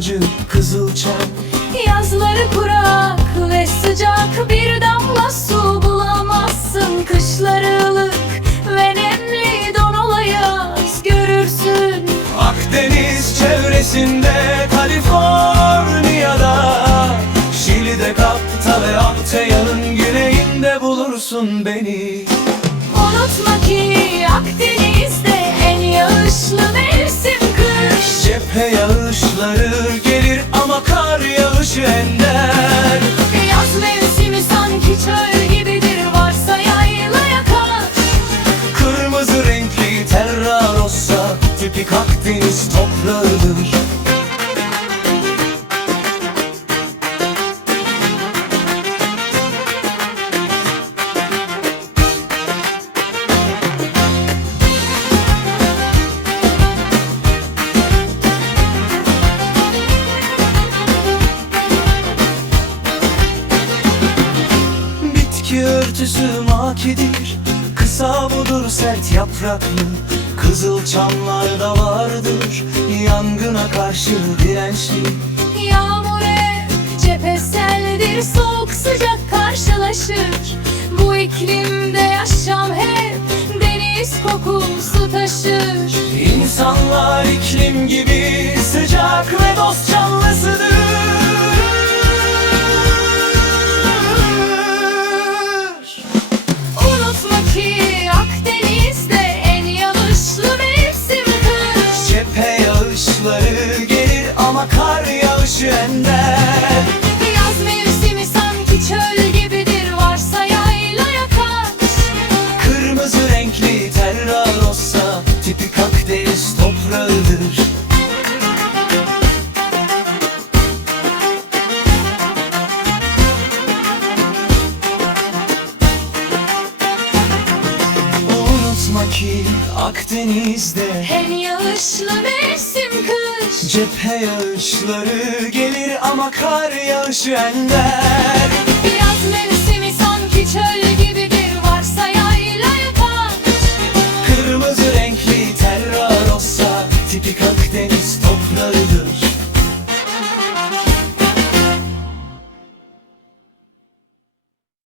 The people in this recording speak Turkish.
acı Kızılçam Yazları kurak ve sıcak Bir damla su bulamazsın. Kışları ılık ve nemli Don ola yaz görürsün. Akdeniz çevresinde Kaliforniya'da. Şili'de Kapta ve Akya'nın güneyinde bulursun beni. Unutma ki Akdeniz'de en yağışlı mevsim Cephe yağışları örtüsü makidir Kısa budur sert yapraklı Kızıl çamlarda vardır. Yangına karşı dirençli. Yağmur hep cepheseldir Soğuk sıcak karşılaşır. Bu iklimde yaşam hep Deniz kokusu taşır. İnsanlar iklim gibi ki Akdeniz'de en yağışlı mevsim kış Cephe yağışları gelir ama kar yağışı ender. Yaz mevsimi sanki çöl Unutma ki Akdeniz'de En yağışlı mevsim kış. Cephe yağışları gelir ama kar yağışı ender